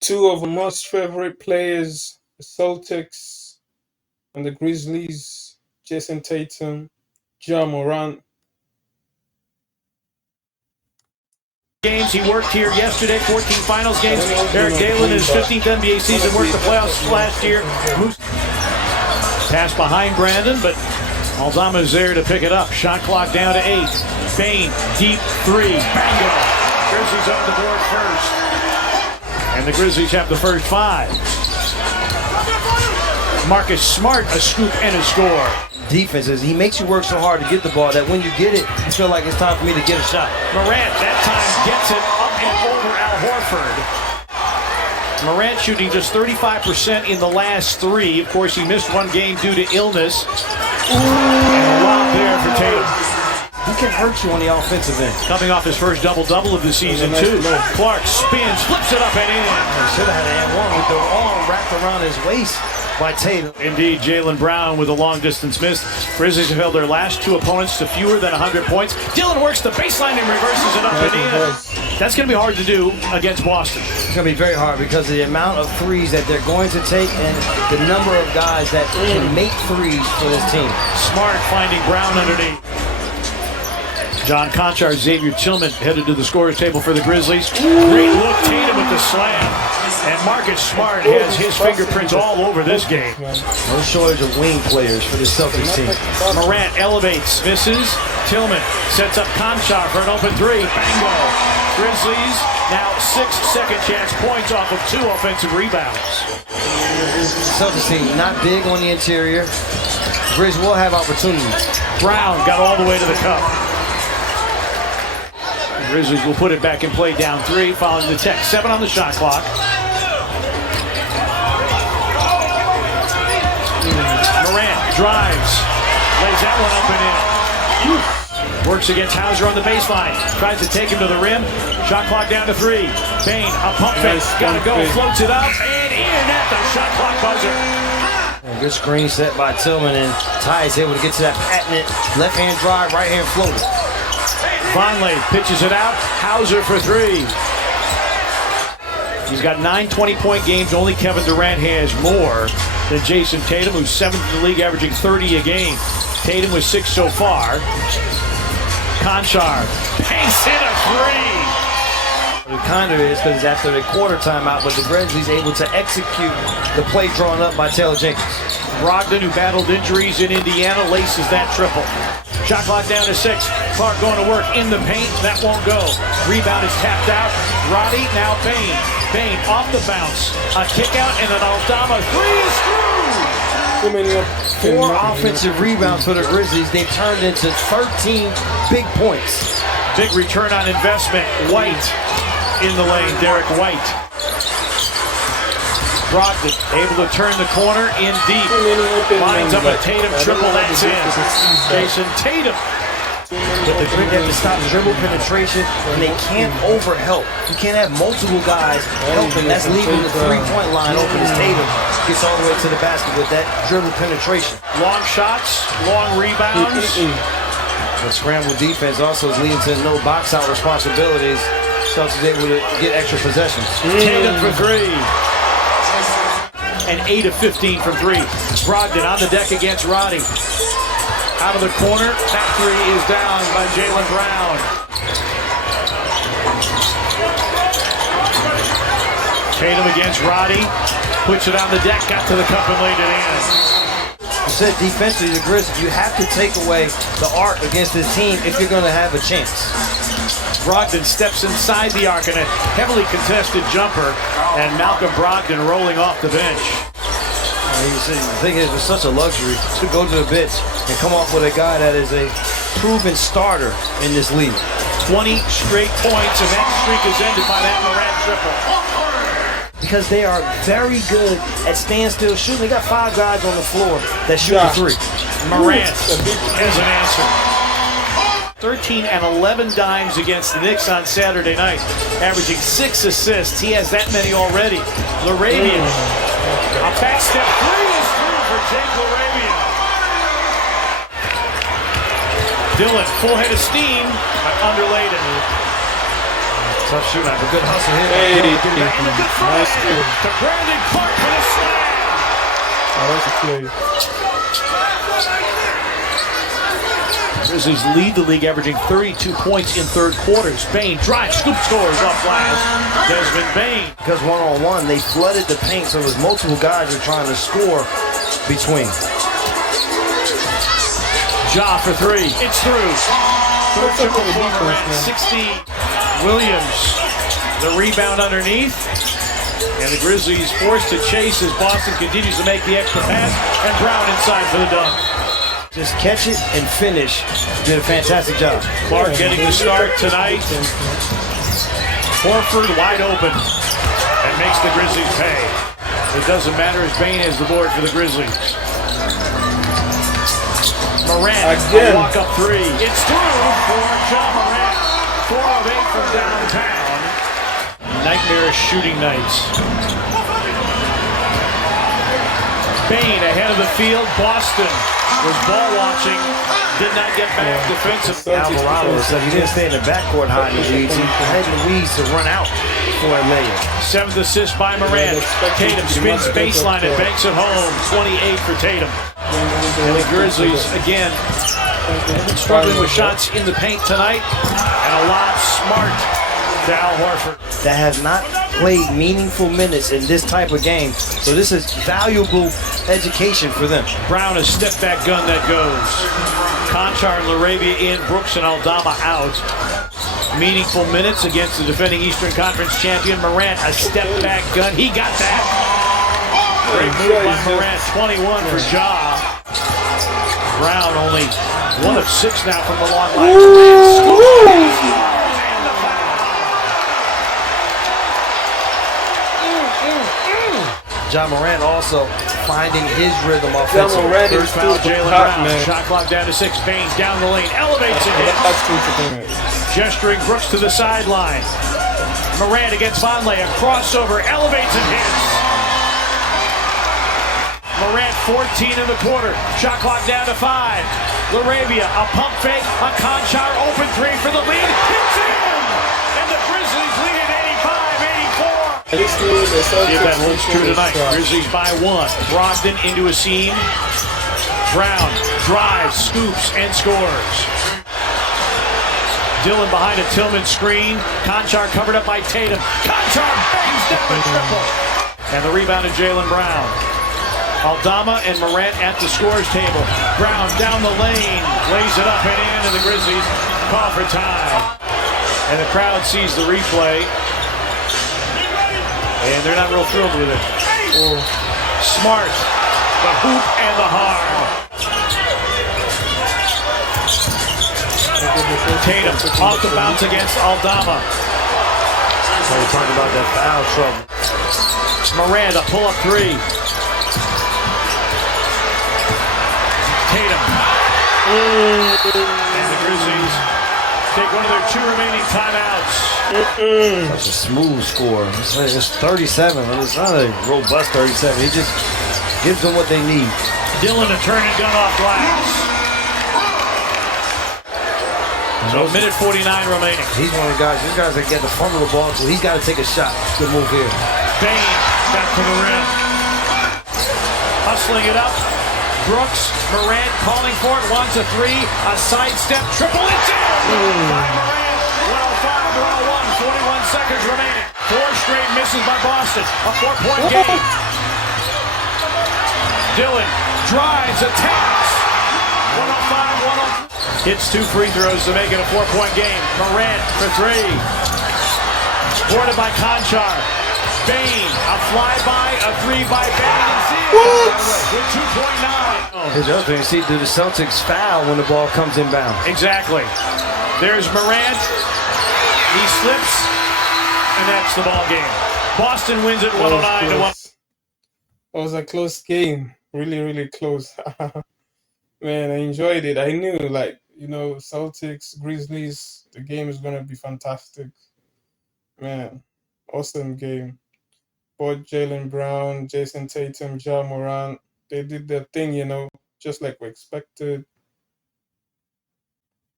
Two of our most favorite players, the Celtics and the Grizzlies, Jaysontatum, jamorant. Games he worked here yesterday, 14 finals games. Eric Galen, his 15th NBA season, worked the playoffs last year. Pass behind Brandon, but Aldama is there to pick it up. Shot clock down to 8. Bain, deep three, bango. Grizzlies on the board first. And the Grizzlies have the first 5. Marcus Smart, a scoop and a score. Defenses, he makes you work so hard to get the ball that when you get it, you feel like it's time for me to get a shot. Morant, that time, gets it up and over Al Horford. Morant shooting just 35% in the last 3. Of course, he missed one game due to illness. And a lob there for Tatum. He can hurt you on the offensive end. Coming off his first double-double of the season, too. Clark spins, flips it up and in. He should have had an and one with the arm wrapped around his waist by Tatum. Indeed, Jaylenbrown with a long-distance miss. Grizzlies have held their last 2 opponents to fewer than 100 points. Dillon works the baseline and reverses it up and in. That's going to be hard to do against Boston. It's going to be very hard because of the amount of threes that they're going to take and the number of guys that can make threes for this team. Smart finding Brown underneath. John Conchar, Xavier Tillman headed to the scorer's table for the Grizzlies. Great look, Tatum with the slam. And Marcus Smart has his fingerprints all over this game. No shortage of wing players for the Celtics team. Morant elevates, misses. Tillman sets up Conchar for an open 3. Bango. Grizzlies now 6 second chance points off of 2 offensive rebounds. Celtics team not big on the interior. Grizzlies will have opportunities. Brown got all the way to the cup. Grizzlies will put it back in play down 3 following the tech. 7 on the shot clock. Morant drives, lays that one up and in. Works against Hauser on the baseline. Tries to take him to the rim. Shot clock down to 3. Bain, a pump fake. Gotta go, floats it up and in at the shot clock buzzer. A good screen set by Tillman, and Ty is able to get to that patented left-hand drive, right-hand floater. Vonleh pitches it out. Hauser for 3. He's got 9 20-point games. Only Kevin Durant has more than Jason Tatum, who's 7th in the league, averaging 30 a game. Tatum was 6 so far. Conchar paints in a 3. It kind of is because it's after the quarter timeout, but the Grizzlies able to execute the play drawn up by Taylor Jenkins. Brogdon, who battled injuries in Indiana, laces that triple. Shot clock down to 6. Clark going to work in the paint. That won't go. Rebound is tapped out. Roddy, now Bain. Bain off the bounce. A kick out and an Aldama 3 is through. 4 offensive rebounds for the Grizzlies. They turned into 13 big points. Big return on investment. White in the lane. Derek White. Brogdon able to turn the corner in deep. Lines up a Tatum triple. That's in. Jason Tatum. But the Grizzlies have to stop dribble penetration, and they can't overhelp. You can't have multiple guys helping. That's leaving the 3-point line open as Tatum gets all the way to the basket with that dribble penetration. Long shots, long rebounds. The scramble defense also is leading to no box-out responsibilities. Celtics able to get extra possessions. Tatum for 3. And 8 of 15 from 3. Brogdon on the deck against Roddy. Out of the corner, that 3 is down by Jaylenbrown. Tatum against Roddy. Puts it on the deck, got to the cup and laid it in. I said defensively, the Grizzlies, you have to take away the arc against this team if you're going to have a chance. Brogdon steps inside the arc in a heavily contested jumper, and Malcolm Brogdon rolling off the bench. The thing is, it's such a luxury to go to the bench and come off with a guy that is a proven starter in this league. 20 straight points, and that streak is ended by that Morant triple. Because they are very good at standstill shooting. They got 5 guys on the floor that shoot a 3. Morant has an answer. 13 and 11 dimes against the Knicks on Saturday night, averaging 6 assists. He has that many already. LaRavia, a back step 3 is through for Jake LaRavia. Dillon, full head of steam, but underlaid it. Tough shootout, a good hustle here. Hey, And a good throw nice play. to Brandon Clark for the slam. Oh, that's a play. Grizzlies lead the league, averaging 32 points in third quarters. Bain drives, scoop scores off glass. Desmond Bain. Because one-on-one, they flooded the paint, so there's multiple guys who are trying to score between. Ja for three. It's through. Third triple for Morant, 16. Williams, the rebound underneath. And the Grizzlies forced to chase as Boston continues to make the extra pass. And Brown inside for the dunk. Just catch it and finish. Did a fantastic job. Clark getting the start tonight. Horford wide open. And makes the Grizzlies pay. It doesn't matter as Bain has the board for the Grizzlies. Morant, again. A walk-up three. It's through for jamorant. 4 of 8 from downtown. Nightmarish shooting nights. Bain ahead of the field. Boston was ball watching. Did not get back defensively. Alvarado said he didn't stay in the backcourt high in the leads. He had Louise to run out for a million. 7th assist by Morant. Tatum spins baseline and banks it home. 28 for Tatum. And the Grizzlies, again, struggling with shots in the paint tonight. And a lot smart to Al Horford. That has not played meaningful minutes in this type of game. So this is valuable education for them. Brown, a step back gun that goes. Conchar and LaRavia in, Brooks and Aldama out. Meaningful minutes against the defending Eastern Conference champion. Morant, a step back gun. He got that. Great move by Morant. 21 for Ja. Brown only 1 of 6 now from the long line. Jamorant also finding his rhythm offensively. First foul, Jaylen Brown. Shot clock down to 6. Bain down the lane, elevates and hits. Gesturing Brooks to the sideline. Morant against Vonleh, a crossover, elevates and hits. Morant 14 in the quarter. Shot clock down to 5. LaRavia, a pump fake, a Conchar open 3 for the lead. It's in! And the Grizzlies lead at 85-84. If that holds true tonight, Grizzlies by 1. Brogdon into a seam. Brown drives, scoops, and scores. Dillon behind a Tillman screen. Conchar covered up by Tatum. Conchar bangs down a triple. And the rebound to Jaylen Brown. Aldama and Morant at the scores table. Brown down the lane, lays it up and in, and the Grizzlies call for time. And the crowd sees the replay. And they're not real thrilled with it. Smart, the hoop and the hard. Tatum off the bounce against Aldama. So we're talking about that foul trouble. Morant, a pull-up 3. Tatum. And the Grizzlies take one of their 2 remaining timeouts. Such a smooth score. It's 37. It's not a robust 37. He just gives them what they need. Dillon, a turn and gun off glass. So a minute 49 remaining. He's one of the guys. These guys that get the front of the ball, so he's got to take a shot. Good move here. Bain back to the rim. Hustling it up. Brooks, Morant calling for it. Wants a 3. A sidestep triple. It's in! By Morant. 105, 101. 41 seconds remaining. 4 straight misses by Boston. A 4-point game. Dillon drives, attacks. 105, 103. Hits 2 free throws to make it a 4-point game. Morant for 3. Boarded by Conchar. Bain, a flyby, a 3 by Bain. With 2.9. His other thing, see, do the Celtics foul when the ball comes inbound? Exactly. There's Morant. He slips, and that's the ball game. Boston wins it 109-1. It was a close game. Really, really close. Man, I enjoyed it. I knew, Celtics, Grizzlies, the game is going to be fantastic. Man, awesome game. Both Jaylen Brown, Jason Tatum, Ja Morant, they did their thing, just like we expected.